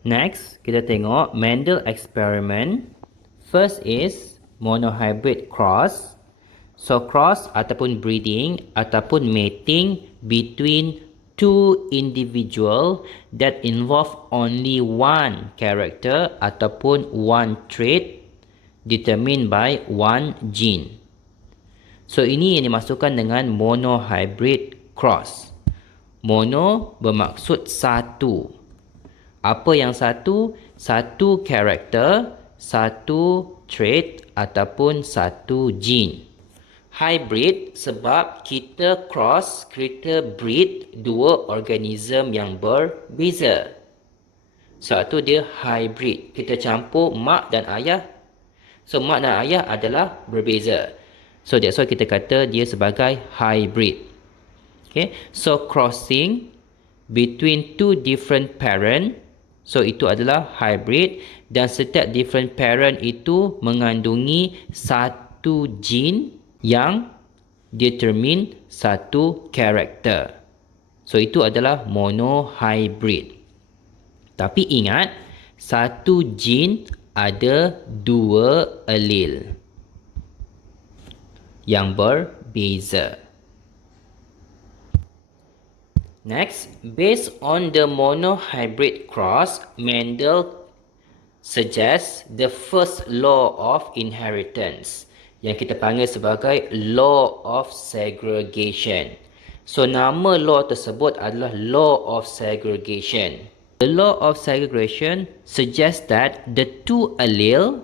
Next, kita tengok Mendel experiment. First is monohybrid cross. So cross ataupun breeding ataupun mating between two individual that involve only one character ataupun one trait determined by one gene. So ini yang dimasukkan dengan monohybrid cross. Mono bermaksud satu. Apa yang satu? Satu karakter, satu trait ataupun satu gene. Hybrid sebab kita cross, kita breed dua organism yang berbeza. Satu dia hybrid. Kita campur mak dan ayah. So mak dan ayah adalah berbeza. So that's why kita kata dia sebagai hybrid. Okay. So crossing between two different parent. So itu adalah hybrid dan setiap different parent itu mengandungi satu gene yang determine satu karakter. So itu adalah monohybrid. Tapi ingat, satu gene ada dua allele yang berbeza. Next, based on the monohybrid cross, Mendel suggests the first law of inheritance yang kita panggil sebagai law of segregation. So nama law tersebut adalah law of segregation. The law of segregation suggests that the two allele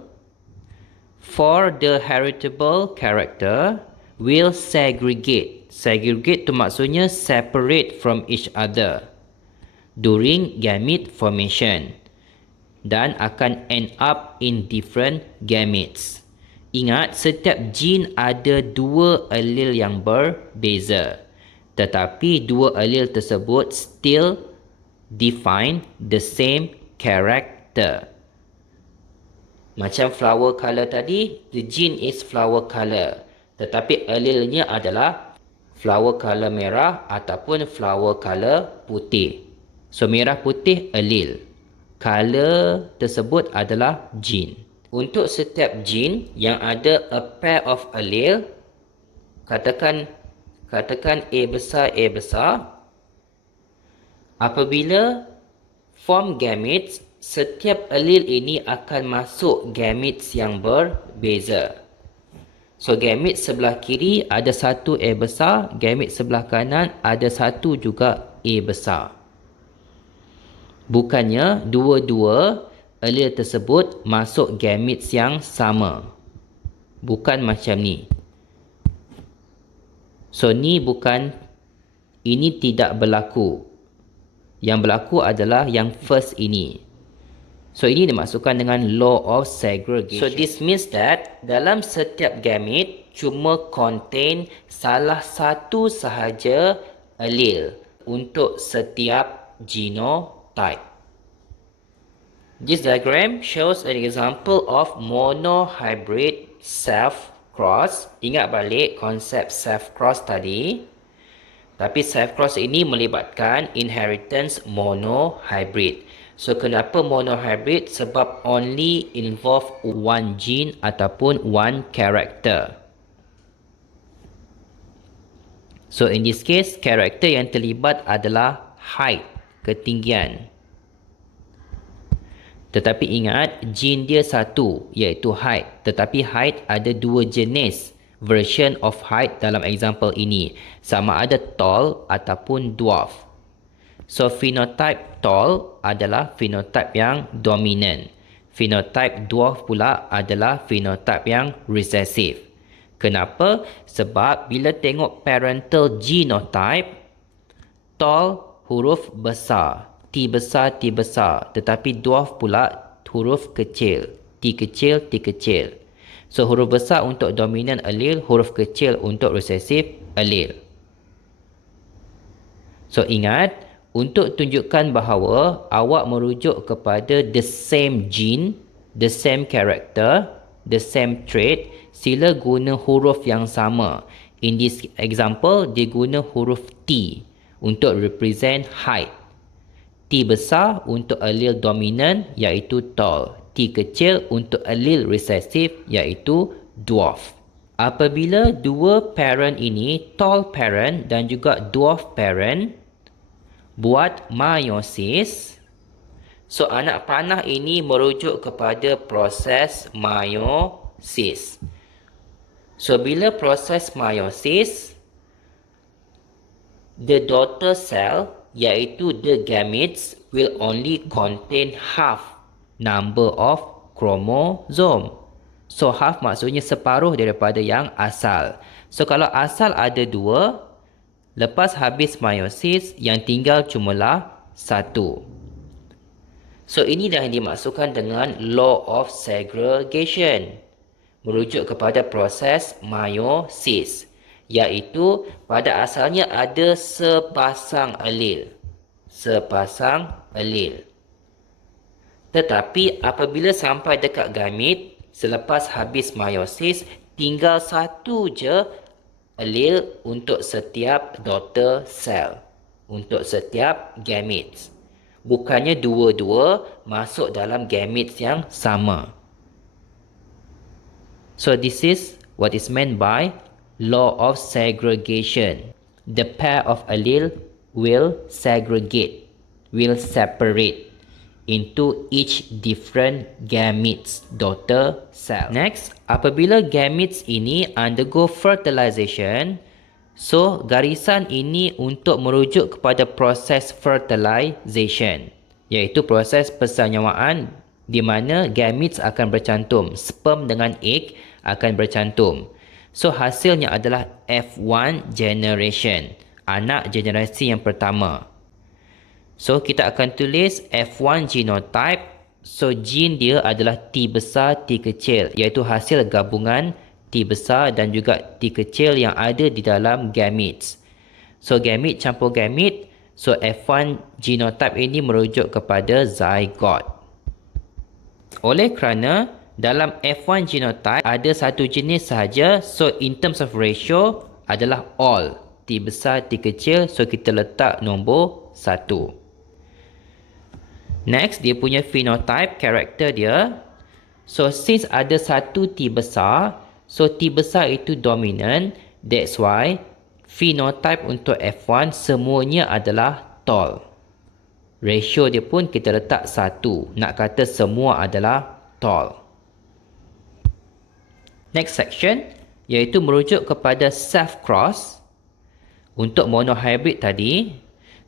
for the heritable character will segregate. Segregate tu maksudnya separate from each other during gamete formation dan akan end up in different gametes. Ingat, setiap gene ada dua allele yang berbeza. Tetapi dua allele tersebut still define the same character. Macam flower color tadi, the gene is flower color. Tetapi allele-nya adalah flower color merah ataupun flower color putih. So merah putih allele. Color tersebut adalah gene. Untuk setiap gene yang ada a pair of allele, katakan A besar, apabila form gametes, setiap allele ini akan masuk gametes yang berbeza. So gamete sebelah kiri ada satu A besar, gamete sebelah kanan ada satu juga A besar. Bukannya dua-dua allele tersebut masuk gametes yang sama. Bukan macam ni. So ini tidak berlaku. Yang berlaku adalah yang first ini. So ini dimasukkan dengan law of segregation. So this means that dalam setiap gamete cuma contain salah satu sahaja allele untuk setiap genotype. This diagram shows an example of monohybrid self-cross. Ingat balik konsep self-cross tadi. Tapi self-cross ini melibatkan inheritance monohybrid. So kenapa monohybrid? Sebab only involve one gene ataupun one character. So in this case, karakter yang terlibat adalah height, ketinggian. Tetapi ingat, gene dia satu, iaitu height. Tetapi height ada dua jenis version of height dalam example ini. Sama ada tall ataupun dwarf. So phenotype tall adalah phenotype yang dominant. Phenotype dwarf pula adalah phenotype yang recessive. Kenapa? Sebab bila tengok parental genotype, tall huruf besar, T besar, T besar. Tetapi dwarf pula huruf kecil, T kecil, T kecil. So huruf besar untuk dominant allele, huruf kecil untuk recessive allele. So ingat, untuk tunjukkan bahawa awak merujuk kepada the same gene, the same character, the same trait, sila guna huruf yang sama. In this example, dia guna huruf T untuk represent height. T besar untuk allele dominant iaitu tall. T kecil untuk allele recessive iaitu dwarf. Apabila dua parent ini, tall parent dan juga dwarf parent, buat meiosis, so anak panah ini merujuk kepada proses meiosis. So bila proses meiosis, the daughter cell iaitu the gametes will only contain half number of chromosome. So half maksudnya separuh daripada yang asal. So kalau asal ada 2, lepas habis meiosis yang tinggal cumalah 1. So ini dah dimaksudkan dengan law of segregation, merujuk kepada proses meiosis, iaitu pada asalnya ada sepasang allele. Tetapi apabila sampai dekat gamete, selepas habis meiosis, tinggal 1 je allele untuk setiap daughter cell, untuk setiap gametes. Bukannya dua-dua masuk dalam gametes yang sama. So this is what is meant by law of segregation. The pair of allele will segregate, will separate into each different gametes daughter cell. Next, apabila gametes ini undergo fertilization, so garisan ini untuk merujuk kepada proses fertilization, iaitu proses persanyawaan di mana gametes akan bercantum, sperm dengan egg akan bercantum. So hasilnya adalah F1 generation, anak generasi yang pertama. So kita akan tulis F1 genotype. So gene dia adalah T besar, T kecil, iaitu hasil gabungan T besar dan juga T kecil yang ada di dalam gametes. So gamete campur gamete, so F1 genotype ini merujuk kepada zygote. Oleh kerana dalam F1 genotype ada satu jenis sahaja, so in terms of ratio adalah all, T besar, T kecil, so kita letak nombor 1. Next, dia punya phenotype, karakter dia. So since ada satu T besar, so T besar itu dominant, that's why phenotype untuk F1 semuanya adalah tall. Ratio dia pun kita letak 1, nak kata semua adalah tall. Next section, iaitu merujuk kepada self-cross. Untuk monohybrid tadi,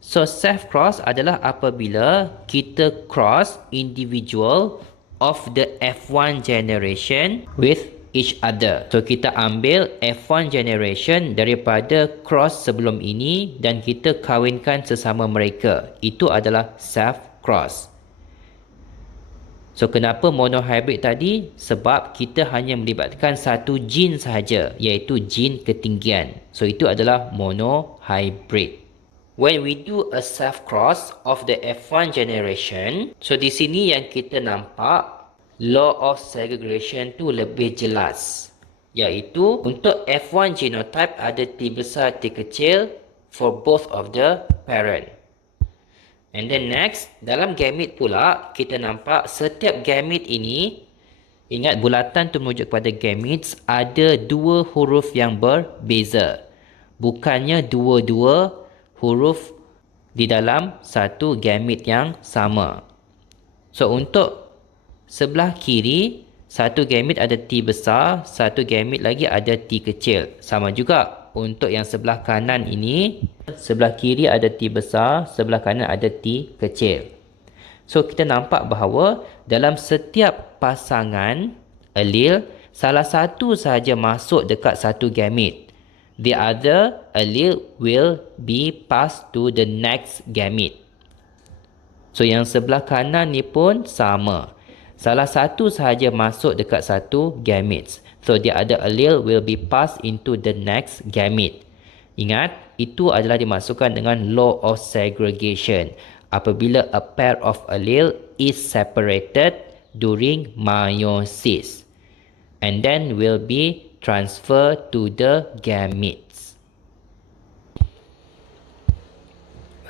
so self-cross adalah apabila kita cross individual of the F1 generation with each other. So kita ambil F1 generation daripada cross sebelum ini dan kita kawinkan sesama mereka. Itu adalah self-cross. So kenapa monohybrid tadi? Sebab kita hanya melibatkan satu gene sahaja, iaitu gene ketinggian. So itu adalah monohybrid. When we do a self-cross of the F1 generation, so di sini yang kita nampak law of segregation tu lebih jelas, iaitu untuk F1 genotype ada T besar, T kecil for both of the parent. And then next, dalam gamete pula kita nampak setiap gamete ini, ingat bulatan tu merujuk kepada gametes, ada 2 huruf yang berbeza, bukannya dua-dua huruf di dalam satu gamete yang sama. So untuk sebelah kiri, satu gamete ada T besar, satu gamete lagi ada T kecil. Sama juga untuk yang sebelah kanan ini, sebelah kiri ada T besar, sebelah kanan ada T kecil. So kita nampak bahawa dalam setiap pasangan allele, salah satu sahaja masuk dekat satu gamete. The other allele will be passed to the next gamete. So yang sebelah kanan ni pun sama. Salah satu sahaja masuk dekat satu gametes. So the other allele will be passed into the next gamete. Ingat, itu adalah dimasukkan dengan law of segregation. Apabila a pair of allele is separated during meiosis, and then will be transferred to the gametes.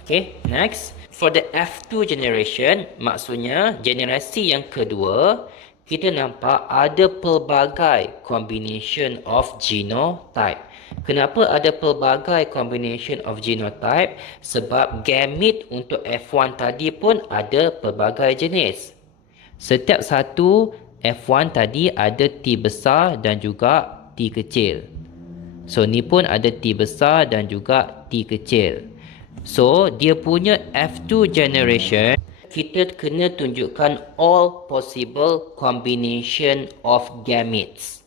Okay, next. For the F2 generation, maksudnya generasi yang kedua, kita nampak ada pelbagai combination of genotype. Kenapa ada pelbagai combination of genotype? Sebab gamete untuk F1 tadi pun ada pelbagai jenis. Setiap satu F1 tadi ada T besar dan juga T kecil. So ni pun ada T besar dan juga T kecil. So dia punya F2 generation, kita kena tunjukkan all possible combination of gametes.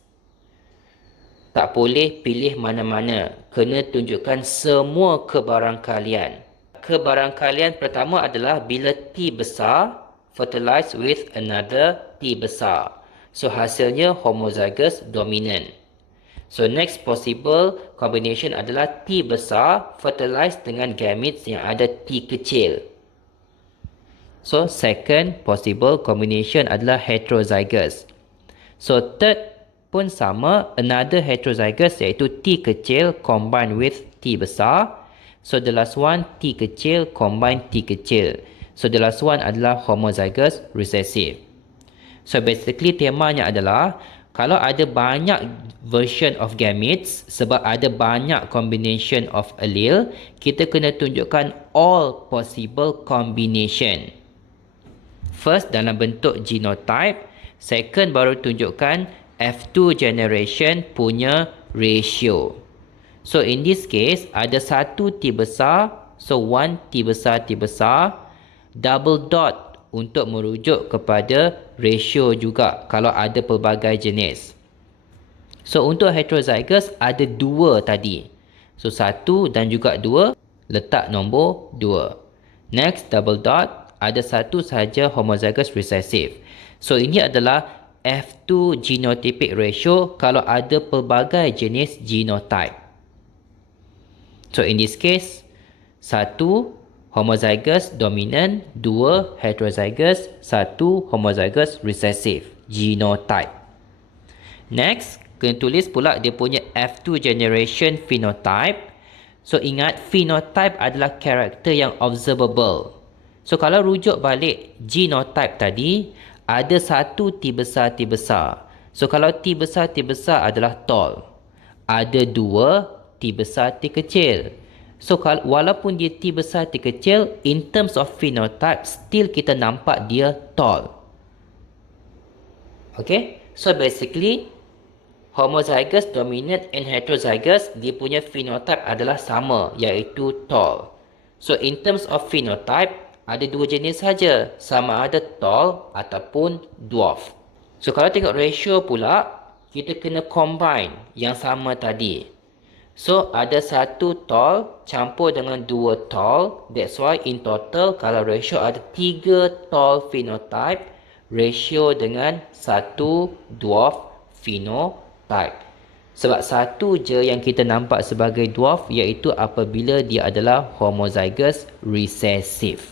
Tak boleh pilih mana-mana. Kena tunjukkan semua kebarangkalian. Kebarangkalian pertama adalah bila T besar fertilized with another T besar. So hasilnya homozygous dominant. So next possible combination adalah T besar fertilized dengan gametes yang ada T kecil. So second possible combination adalah heterozygous. So third pun sama, another heterozygous iaitu T kecil combined with T besar. So the last one T kecil combined T kecil. So the last one adalah homozygous recessive. So basically temanya adalah kalau ada banyak version of gametes sebab ada banyak combination of allele, kita kena tunjukkan all possible combination. First dalam bentuk genotype, second baru tunjukkan F2 generation punya ratio. So in this case ada satu T besar, so one T besar, double dot untuk merujuk kepada ratio juga kalau ada pelbagai jenis. So untuk heterozygous ada dua tadi. So satu dan juga dua, letak nombor 2. Next double dot, ada satu sahaja homozygous recessive. So ini adalah F2 genotypic ratio kalau ada pelbagai jenis genotype. So in this case, satu homozygous dominant, 2 heterozygous, 1 homozygous recessive genotype. Next, kena tulis pula dia punya F2 generation phenotype. So ingat, phenotype adalah karakter yang observable. So kalau rujuk balik genotype tadi, ada satu T besar. So kalau T besar adalah tall. Ada 2 T besar T kecil. So walaupun dia T besar T kecil, in terms of phenotype, still kita nampak dia tall. Okay, so basically homozygous dominant and heterozygous, dia punya phenotype adalah sama, iaitu tall. So in terms of phenotype, ada dua jenis saja, sama ada tall ataupun dwarf. So kalau tengok ratio pula, kita kena combine yang sama tadi. So ada satu tall campur dengan 2 tall. That's why in total kalau ratio ada 3 tall phenotype ratio dengan 1 dwarf phenotype. Sebab satu je yang kita nampak sebagai dwarf, iaitu apabila dia adalah homozygous recessive.